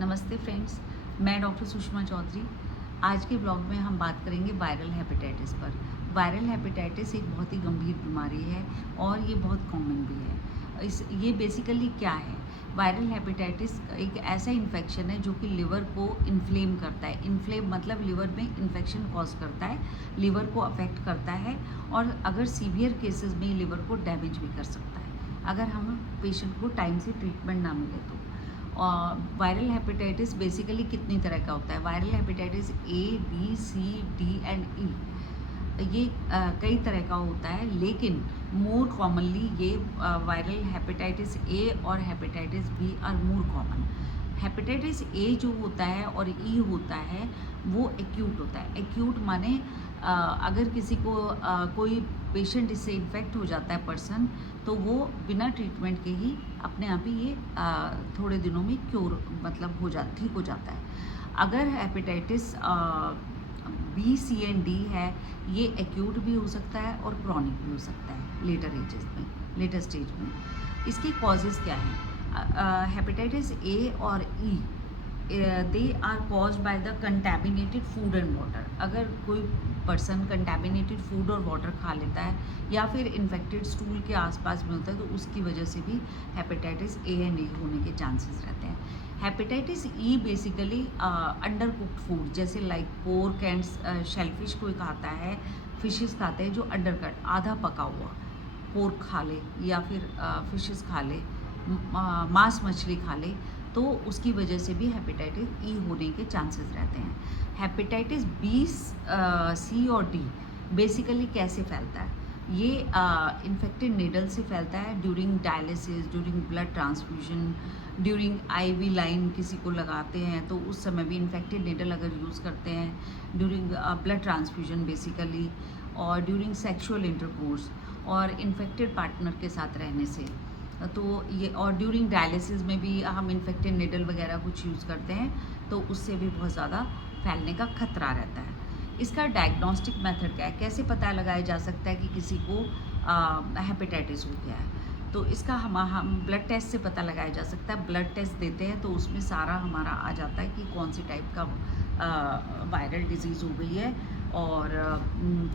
नमस्ते फ्रेंड्स, मैं डॉक्टर सुषमा चौधरी। आज के ब्लॉग में हम बात करेंगे वायरल हेपेटाइटिस पर। वायरल हेपेटाइटिस एक बहुत ही गंभीर बीमारी है और ये बहुत कॉमन भी है। ये बेसिकली क्या है? वायरल हेपेटाइटिस एक ऐसा इन्फेक्शन है जो कि लिवर को इन्फ्लेम करता है। इन्फ्लेम मतलब लिवर में इन्फेक्शन कॉज करता है, लिवर को अफेक्ट करता है और अगर सीवियर केसेस में लिवर को डैमेज भी कर सकता है अगर हम पेशेंट को टाइम से ट्रीटमेंट ना मिले तो। वायरल हेपेटाइटिस बेसिकली कितनी तरह का होता है? Viral hepatitis A, B, C, D and E, ये कई तरह का होता है, लेकिन मोर कॉमनली ये वायरल हेपेटाइटिस ए और hepatitis B are more common. Hepatitis A जो होता है और ई होता है वो एक्यूट होता है। एक्यूट माने अगर किसी को कोई पेशेंट इससे इन्फेक्ट हो जाता है पर्सन, तो वो बिना ट्रीटमेंट के ही अपने आप ही ये थोड़े दिनों में क्योर मतलब ठीक हो जाता है। अगर hepatitis B, C and D है, ये एक्यूट भी हो सकता है और क्रॉनिक भी हो सकता है लेटर स्टेज में। इसकी कॉजेज़ क्या हैं? हेपेटाइटिस ए और E they are cause by the contaminated food and water. अगर कोई पर्सन कंटेमिनेटेड फूड और वाटर खा लेता है या फिर इन्फेक्टेड स्टूल के आसपास में होता है, तो उसकी वजह से भी हेपेटाइटिस ए एंड ई होने के चांसेस रहते हैं। Hepatitis E basically under cooked food, जैसे लाइक पोर्क एंड शेलफिश कोई खाता है, फिशेस खाते हैं जो अंडर कट आधा पका हुआ पोर्क खा ले या फिर फिशेस खा ले, मांस मछली खा ले, तो उसकी वजह से भी हेपेटाइटिस ई होने के चांसेस रहते हैं। हेपेटाइटिस बी, सी और डी बेसिकली कैसे फैलता है? ये इन्फेक्टेड नीडल से फैलता है during dialysis, during blood transfusion, during IV line किसी को लगाते हैं तो उस समय भी इन्फेक्टेड नीडल अगर यूज़ करते हैं, ड्यूरिंग ब्लड ट्रांसफ्यूजन बेसिकली, और ड्यूरिंग सेक्सुअल इंटरकोर्स और इन्फेक्टेड पार्टनर के साथ रहने से, तो ये, और ड्यूरिंग डायलिसिस में भी हम इन्फेक्टेड निडल वगैरह कुछ यूज़ करते हैं तो उससे भी बहुत ज़्यादा फैलने का खतरा रहता है। इसका डायग्नोस्टिक मेथड क्या है? कैसे पता लगाया जा सकता है कि किसी को हेपेटाइटिस हो गया है? तो इसका हम ब्लड टेस्ट से पता लगाया जा सकता है। ब्लड टेस्ट देते हैं तो उसमें सारा हमारा आ जाता है कि कौन सी टाइप का वायरल डिजीज़ हो गई है और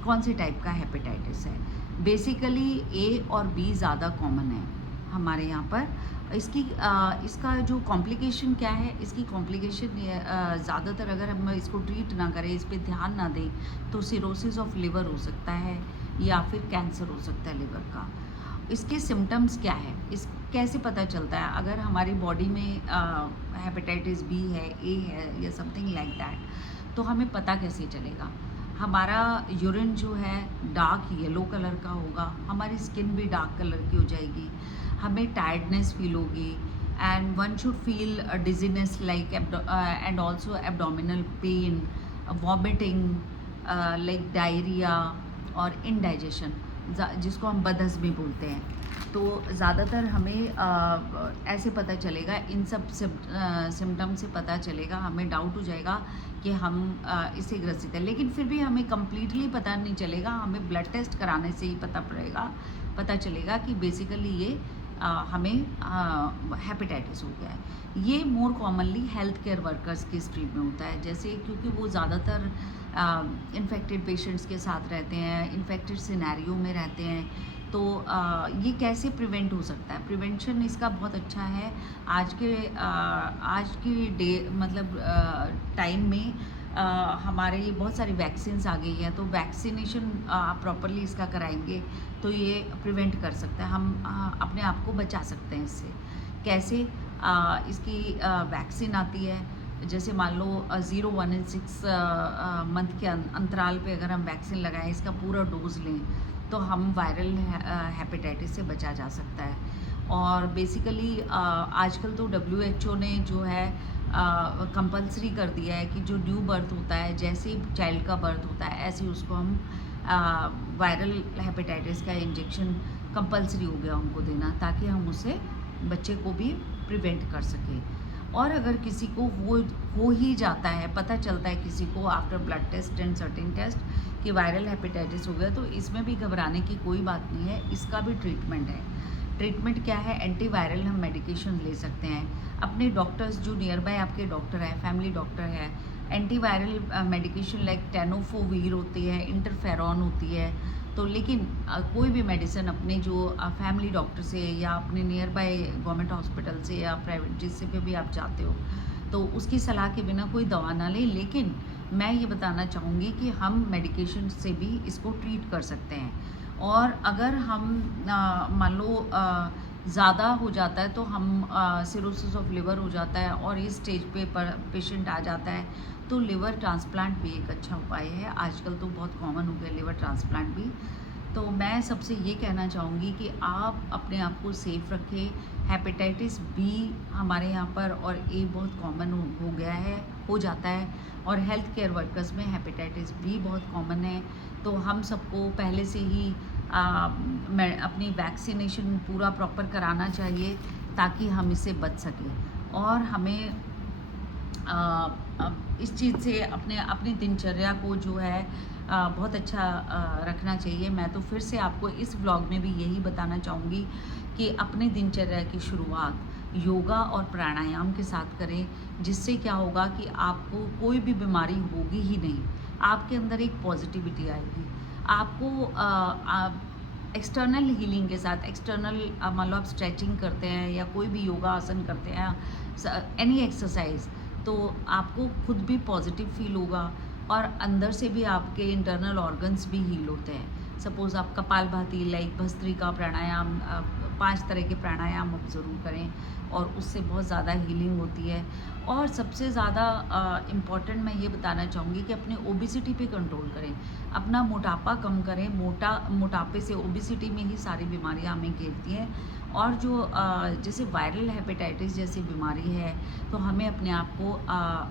कौन सी टाइप का हेपेटाइटिस है। बेसिकली ए और बी ज़्यादा कॉमन है हमारे यहाँ पर। इसका जो कॉम्प्लिकेशन क्या है? इसकी कॉम्प्लिकेशन ज़्यादातर अगर हम इसको ट्रीट ना करें, इस पे ध्यान ना दें, तो सिरोसिस ऑफ लिवर हो सकता है या फिर कैंसर हो सकता है लिवर का। इसके सिम्टम्स क्या है? इस कैसे पता चलता है अगर हमारी बॉडी में हेपेटाइटिस बी है, ए है या समथिंग लाइक दैट, तो हमें पता कैसे चलेगा? हमारा यूरिन जो है डार्क येलो कलर का होगा, हमारी स्किन भी डार्क कलर की हो जाएगी, हमें टायर्डनेस फील होगी, and one should feel dizziness like and also abdominal pain, vomiting, like diarrhoea और इनडाइजेशन, जिसको हम बदहज़मी बोलते हैं। तो ज़्यादातर हमें ऐसे पता चलेगा, इन सब सिम्टम से पता चलेगा, हमें डाउट हो जाएगा कि हम इससे ग्रसित हैं। लेकिन फिर भी हमें कम्प्लीटली पता नहीं चलेगा, हमें ब्लड टेस्ट कराने से ही पता चलेगा कि बेसिकली ये हमें हेपेटाइटिस हो गया है। ये more commonly health care workers के स्ट्रीम में होता है, जैसे क्योंकि वो ज़्यादातर इन्फेक्टेड पेशेंट्स के साथ रहते हैं, इन्फेक्टेड सिनेरियो में रहते हैं। तो ये कैसे प्रिवेंट हो सकता है? प्रिवेंशन इसका बहुत अच्छा है। आज के डे मतलब टाइम में हमारे बहुत सारी वैक्सीन्स आ गई हैं, तो वैक्सीनेशन आप प्रॉपरली इसका कराएंगे तो ये प्रिवेंट कर सकता है। हम अपने आप को बचा सकते हैं इससे। कैसे? इसकी वैक्सीन आती है, जैसे मान लो 0, 1 एंड 6 मंथ के अंतराल पे अगर हम वैक्सीन लगाएं, इसका पूरा डोज लें, तो हम वायरल हेपेटाइटिस से बचा जा सकता है। और बेसिकली आजकल तो WHO ने जो है कंपलसरी कर दिया है कि जो न्यू बर्थ होता है, जैसे ही चाइल्ड का बर्थ होता है, ऐसे ही उसको हम वायरल हेपेटाइटिस का इंजेक्शन कंपलसरी हो गया उनको देना, ताकि हम उससे बच्चे को भी प्रिवेंट कर सकें। और अगर किसी को हो ही जाता है, पता चलता है किसी को after blood test and certain test कि वायरल हेपेटाइटिस हो गया, तो इसमें भी घबराने की कोई बात नहीं है। इसका भी ट्रीटमेंट है। ट्रीटमेंट क्या है? एंटीवायरल हम मेडिकेशन ले सकते हैं। अपने डॉक्टर्स जो नियर बाय आपके डॉक्टर है, फैमिली डॉक्टर है, एंटीवायरल मेडिकेशन लाइक टेनोफोवीर होती है, इंटरफेरॉन होती है, तो लेकिन कोई भी मेडिसिन अपने जो फैमिली डॉक्टर से या अपने नियर बाय गवर्नमेंट हॉस्पिटल से या प्राइवेट जिससे पे भी आप जाते हो, तो उसकी सलाह के बिना कोई दवा ना लें। लेकिन मैं ये बताना चाहूँगी कि हम मेडिकेशन से भी इसको ट्रीट कर सकते हैं। और अगर हम मान लो ज़्यादा हो जाता है तो हम सिरोसिस ऑफ लिवर हो जाता है और इस स्टेज पे पेशेंट आ जाता है, तो लिवर ट्रांसप्लांट भी एक अच्छा उपाय है। आजकल तो बहुत कॉमन हो गया लिवर ट्रांसप्लांट भी। तो मैं सबसे ये कहना चाहूँगी कि आप अपने आप को सेफ रखें। हेपेटाइटिस बी हमारे यहाँ पर और ए बहुत कॉमन हो गया है, हो जाता है, और हेल्थ केयर वर्कर्स में हेपेटाइटिस बी बहुत कॉमन है। तो हम सबको पहले से ही अपनी वैक्सीनेशन पूरा प्रॉपर कराना चाहिए ताकि हम इससे बच सकें। और हमें इस चीज़ से अपनी दिनचर्या को जो है बहुत अच्छा रखना चाहिए। मैं तो फिर से आपको इस व्लॉग में भी यही बताना चाहूँगी कि अपनी दिनचर्या की शुरुआत योगा और प्राणायाम के साथ करें, जिससे क्या होगा कि आपको कोई भी बीमारी होगी ही नहीं। आपके अंदर एक पॉजिटिविटी आएगी। आपको एक्सटर्नल हीलिंग के साथ एक्सटर्नल मान लो आप स्ट्रेचिंग करते हैं या कोई भी योगा आसन करते हैं, एनी एक्सरसाइज, तो आपको खुद भी पॉजिटिव फील होगा और अंदर से भी आपके इंटरनल ऑर्गन्स भी हील होते हैं। सपोज़ आप कपालभाति लाइक भस्त्रिका प्राणायाम, 5 तरह के प्राणायाम आप ज़रूर करें और उससे बहुत ज़्यादा हीलिंग होती है। और सबसे ज़्यादा इम्पॉर्टेंट मैं ये बताना चाहूँगी कि अपने ओबिसिटी पे कंट्रोल करें, अपना मोटापा कम करें। मोटापे से, ओबिसिटी में ही सारी बीमारियाँ हमें घेरती हैं। और जो जैसे वायरल हेपेटाइटिस जैसी बीमारी है, तो हमें अपने आप को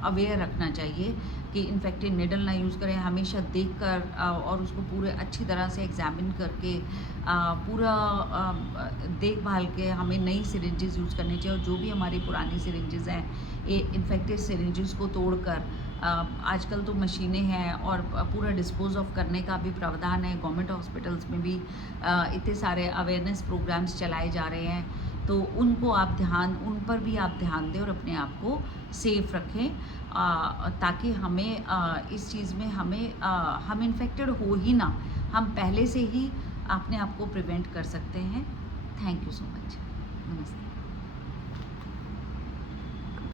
अवेयर रखना चाहिए कि इन्फेक्टेड निडल ना यूज़ करें। हमेशा देखकर और उसको पूरे अच्छी तरह से एग्जामिन करके पूरा देखभाल के हमें नई सिरिंजेस यूज़ करनी चाहिए। और जो भी हमारी पुरानी सिरिंजेस हैं, ये इन्फेक्टेड सिरिंजेस को तोड़कर आजकल तो मशीनें हैं और पूरा डिस्पोज ऑफ करने का भी प्रावधान है। गवर्नमेंट हॉस्पिटल्स में भी इतने सारे अवेयरनेस प्रोग्राम्स चलाए जा रहे हैं, तो उन पर भी आप ध्यान दें और अपने आप को सेफ रखें, ताकि हमें इस चीज़ में हम इन्फेक्टेड हो ही ना, हम पहले से ही अपने आप को प्रिवेंट कर सकते हैं। Thank you so much. नमस्ते।